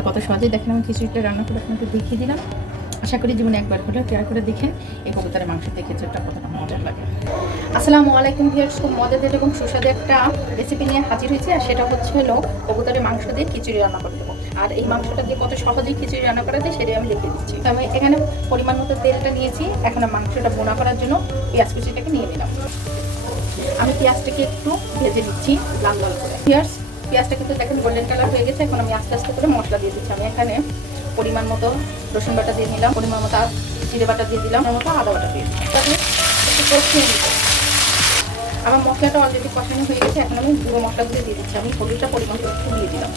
তা কত সহজেই দেখেন আমি খিচুড়িটা রান্না করে আপনাকে দেখিয়ে দিলাম। আশা করি জীবনে একবার হলেও ট্রাই করে দেখেন এই কবুতরের মাংস দিয়ে খিচুড়িটা কতটা মজার লাগে। আসসালামু আলাইকুম ভিউয়ার্স, খুব মজাদার এবং সুস্বাদু একটা রেসিপি নিয়ে হাজির হয়েছে। আর সেটা হলো কবুতরের মাংস দিয়ে খিচুড়ি রান্না করে দেবো। আর এই মাংসটা দিয়ে কত সহজেই খিচুড়ি রান্না করা যায় সেটাই আমি দেখিয়ে দিচ্ছি। তো আমি এখানে পরিমাণ মতো তেলটা নিয়েছি। এখন মাংসটা বোনা করার জন্য পেঁয়াজ কুচিটাকে নিয়ে নিলাম। আমি পেঁয়াজটাকে একটু ভেজে দিচ্ছি লাল লাল করে। পেঁয়াজটা কিন্তু দেখেন গোল্ডেন কালার হয়ে গেছে। এখন আমি আস্তে আস্তে করে মশলা দিয়ে দিচ্ছি। আমি এখানে পরিমাণ মতো রসুন বাটা দিয়ে নিলাম, পরিমাণ মতো জিরে বাটা দিয়ে দিলাম, মতো আদা বাটা দিয়ে দিলাম। তারপরে একটু কষিয়ে নিব। আমার মশলাটা অলরেডি কষানো হয়ে গেছে। এখন আমি গুঁড়ো মশলাগুলো দিয়ে দিচ্ছি। আমি হলুদটা পরিমাণ একটু দিয়ে দিলাম,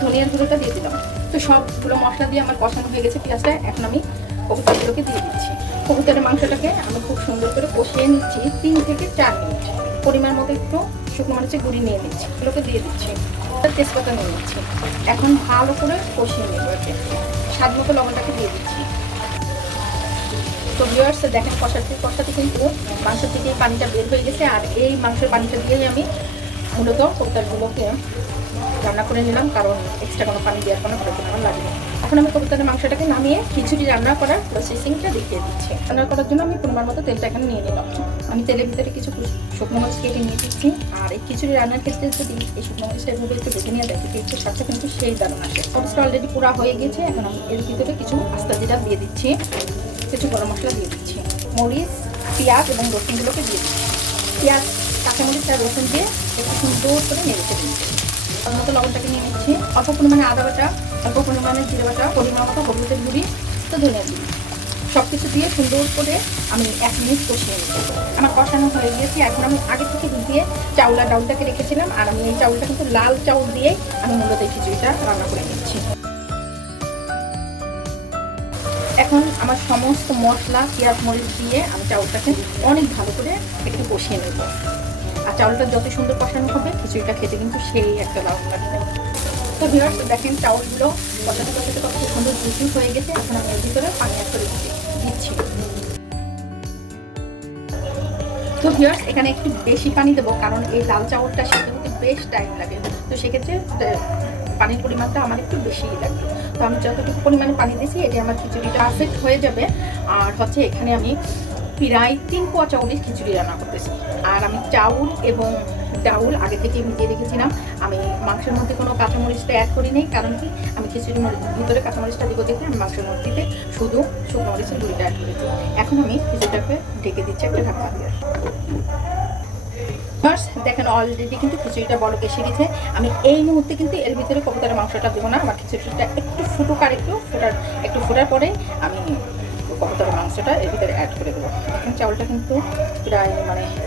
ধনিয়ার গুঁড়োটা দিয়ে দিলাম। তো সবগুলো মশলা দিয়ে আমার কষানো হয়ে গেছে পেঁয়াজটা। এখন আমি কবুতরগুলোকে দিয়ে দিচ্ছি। কবুতরের মাংসটাকে আমি খুব সুন্দর করে কষিয়ে নিচ্ছি 3 থেকে 4 মিনিট। পরিমাণ মতো একটু শুকনো মরিচের গুঁড়ি নিয়ে নিচ্ছি, এগুলোকে দিয়ে দিচ্ছি। তেজপাতা নিয়ে নিচ্ছি। এখন ভালো করে কষিয়ে নেব। স্বাদ মতো লবণটাকে দিয়ে দিচ্ছি। তো ভিউয়ার্স দেখেন কষাতে কিন্তু মাংসের থেকে পানিটা বের হয়ে গেছে। আর এই মাংসের পানিটা দিয়েই আমি মূলত কবুতরগুলোকে রান্না করে নিলাম, কারণ এক্সট্রা কোনো পানি দেওয়ার কোনো প্রয়োজন আমার লাগবে। এখন আমি কবুতরের মাংসটাকে নামিয়ে খিচুড়ি রান্না করার প্রসেসিংটা দেখিয়ে দিচ্ছি। রান্না করার জন্য আমি পরিমাণ মতো তেলটা এখানে নিয়ে নিলাম। আমি তেলের ভিতরে কিছু শুকনো মরিচ কেটে নিয়ে দিচ্ছি। আর এই খিচুড়ি রান্নার ক্ষেত্রে যদি এই শুকনো মরিচটা এভাবে একটু বেছে নিয়ে দেখি একটু স্বাদটা কিন্তু সেই দারুণ আসে। মরিচটা অলরেডি পুরা হয়ে গেছে। এখন আমি এর ভিতরে কিছু আস্তা জিরা দিয়ে দিচ্ছি, কিছু গরম মশলা দিয়ে দিচ্ছি, মরিচ, পেঁয়াজ এবং রসুনগুলোকে দিয়ে দিচ্ছি। পেঁয়াজ, কাঁচামরিচ আর রসুন দিয়ে একটু সুন্দর করে নেড়ে চেড়ে দিচ্ছি। তার মতো লবণটাকে নিয়ে নিচ্ছি। অল্প পরিমাণে আদা বাটা, অল্প পরিমাণে জিরে বাটা, পরিমাণ মতো হলুদের গুঁড়ি, তো ধনিয়া গুঁড়ি, সব কিছু দিয়ে সুন্দর করে আমি 1 মিনিট কষিয়ে নিচ্ছি। আমার কষানো হয়ে গিয়েছে। এখন আমি আগে থেকে ভিজিয়ে ডাউলটাকে রেখেছিলাম। আর আমি এই চাউলটা কিন্তু লাল চাউল দিয়েই আমি মূলত এই খিচুড়িটা রান্না করে নিচ্ছি। এখন আমার সমস্ত মশলা, পেঁয়াজ, মরিচ দিয়ে আমি চাউলটাকে অনেক ভালো করে একটু কষিয়ে নেব। আর চাউলটা যত সুন্দর কষানো হবে খিচুড়িটা খেতে কিন্তু সেই একটা দারুণ লাগবে। তো ভিউয়ার্স দেখেন চাউলগুলো কষাতে কষাতে কত সুন্দর জুসি হয়ে গেছে। এখন আমি এর ভিতরে পানি অ্যাড করে দিচ্ছি। তো ভিউয়ার্স এখানে একটু বেশি পানি দেবো, কারণ এই লাল চাউলটা সেদ্ধ হতে বেশ টাইম লাগে। তো সেক্ষেত্রে পানির পরিমাণটা আমার একটু বেশিই লাগবে। তো আমি যতটুকু পরিমাণে পানি দিয়েছি এটি আমার খিচুড়িটা পারফেক্ট হয়ে যাবে। আর এখানে আমি প্রায় 3 পোয়া চাউলের খিচুড়ি রান্না করতেছি। আর আমি চাউল এবং ডাউল আগে থেকে ভিজিয়ে রেখেছিলাম। আমি মাংসের মধ্যে কোনো কাঁচামরিচটা অ্যাড করি নাই, কারণ কি আমি খিচুড়ির ভিতরে কাঁচামরিচটা দিব দেখে আমি মাংসের মধ্যে শুধু শুকনো মরিচের গুঁড়িটা অ্যাড করেছি। এখন আমি খিচুড়িটাকে ঢেকে দিচ্ছি একটা ঢাকা দিয়ে। দেখেন অলরেডি কিন্তু খিচুড়িটা বলক এসে গেছে। আমি এই মুহূর্তে কিন্তু এর ভিতরে কবুতরের মাংসটা দেবো না। আমার খিচুড়িটা একটু ফুটুক, আর একটু ফোটার পরে আমি কবুতরের মাংসটা এর ভিতরে অ্যাড করে দেবো। এখন চাউলটা কিন্তু প্রায়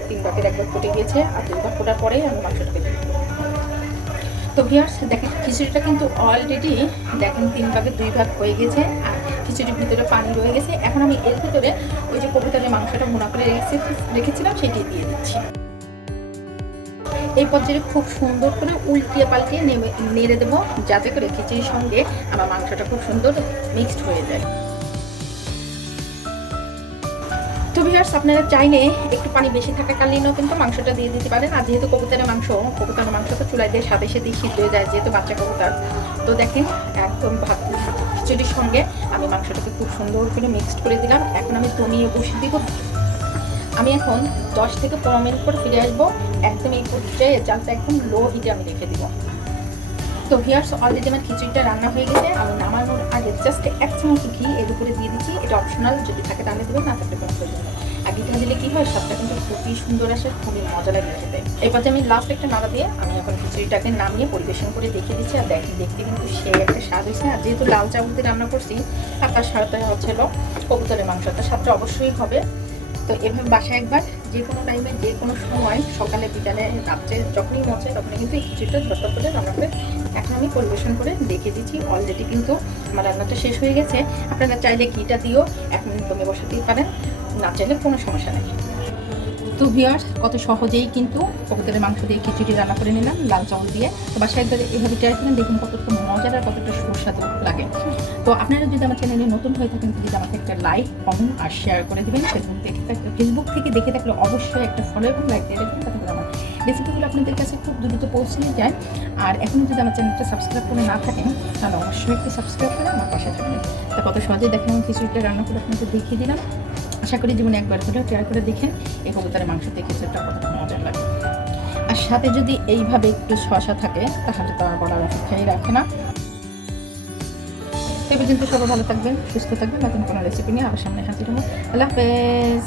3 ভাগের 1 ভাগ ফুটে গিয়েছে। আর 2 ভাগ ফোটার পরেই আমি মাংসটাকে দেবো। তো ভিউয়ার্স দেখেন খিচুড়িটা কিন্তু অলরেডি দেখেন 3 ভাগের 2 ভাগ হয়ে গেছে। আর খিচুড়ির ভিতরে পানি রয়ে গেছে। এখন আমি এর ভিতরে ওই যে কবুতরের মাংসটা ভুনা করে রেখেছিলাম সেটি দিয়ে দিচ্ছি। এই পর্যায়ে খুব সুন্দর করে উল্টিয়ে পাল্টিয়ে নেড়ে দেবো, যাতে করে খিচুড়ির সঙ্গে আমার মাংসটা খুব সুন্দর মিক্সড হয়ে যায়। তো ভিউয়ার্স আপনারা চাইলে একটু পানি বেশি থাকাকালীনও কিন্তু মাংসটা দিয়ে দিতে পারেন। আর যেহেতু কবুতরের মাংস তো চুলায় দিয়ে সাথে সিদ্ধ হয়ে যায়, যেহেতু বাচ্চা কবুতর। তো দেখেন একদম খিচুড়ির সঙ্গে আমি মাংসটাকে খুব সুন্দর করে মিক্সড করে দিলাম। এখন আমি দমিয়ে বসিয়ে দিব। আমি এখন 10 থেকে 15 মিনিট পর ফিরে আসবো। একদম এই পর্যায়ে জালটা একদম লো হিটে আমি রেখে দিব। তো ভিউয়ার্স অলরেডি আমার খিচুড়িটা রান্না হয়ে গেছে। আমি নামানোর আগে জাস্ট 1 চামচ ঘি এর উপরে দিয়ে দিচ্ছি। এটা অপশনাল, যদি থাকে তাহলে দেবেন, না থাকলে কোনো প্রয়োজন নেই। আর ঘিটা দিলে কী হয়, স্বাদটা কিন্তু খুবই সুন্দর আসে, খুবই মজা লাগে খেতে। এরপর আমি লাস্ট একটা নাড়া দিয়ে আমি এখন খিচুড়িটাকে নামিয়ে পরিবেশন করে দেখিয়ে দিচ্ছি। আর দেখতে কিন্তু সেই একটা স্বাদ হয়েছে। আর যেহেতু লাল চাউল দিয়ে রান্না করছি, আর তার সাথে কবুতরের মাংস, তার স্বাদটা অবশ্যই হবে। তো এভাবে বাসায় একবার যে কোনো টাইমে, যে কোনো সময়, সকালে, বিকালে, রাত্রে, যখনই মন চায় তখনই কিন্তু এই খিচুড়িটা ঝটপট করে রান্না করে এখন আমি পরিবেশন করে দেখিয়ে দিচ্ছি। অলরেডি কিন্তু আমার রান্নাটা শেষ হয়ে গেছে। আপনারা চাইলে ঘিটা দিয়েও 1 মিনিট দমে বসাতেই পারেন, না চাইলে কোনো সমস্যা নেই। তো ভিউয়ার্স কত সহজেই কিন্তু কবুতরের মাংস দিয়ে খিচুড়ি রান্না করে নিলাম লাল চাউল দিয়ে। তো বাসায় একবার এভাবে ট্রাই করেন, দেখুন কতটা মজার আর কতটা সুস্বাদু লাগে। তো আপনারা যদি আমার চ্যানেলে নতুন হয়ে থাকেন, যদি আমাকে একটা লাইক, কমেন্ট আর শেয়ার করে দেবেন। ফেসবুক থেকে দেখে থাকলে অবশ্যই একটা ফলো এবং লাইক দিয়ে দেবেন, তাতে করে আমার রেসিপিগুলো আপনাদের কাছে খুব দ্রুত পৌঁছে যায়। আর এখন যদি আমার চ্যানেলটা সাবস্ক্রাইব করে না থাকেন তাহলে অবশ্যই একটু সাবস্ক্রাইব করে আমার পাশে থাকবেন। তা কত সহজেই দেখেন আমি খিচুড়িটা রান্না করে আপনাদের দেখিয়ে দিলাম। আশা করি জীবনে একবার হলেও ট্রাই করে দেখেন এই কবুতরের মাংস দিয়ে খিচুড়িটা কতটা মজার লাগে। আর সাথে যদি এইভাবে একটু শসা থাকে তাহলে তো আর বলার অপেক্ষাই রাখে না। এই পর্যন্ত সবাই ভালো থাকবেন, সুস্থ থাকবেন, নতুন কোনো রেসিপি নিয়ে আবার সামনে হাজির হবো। আল্লাহ হাফেজ।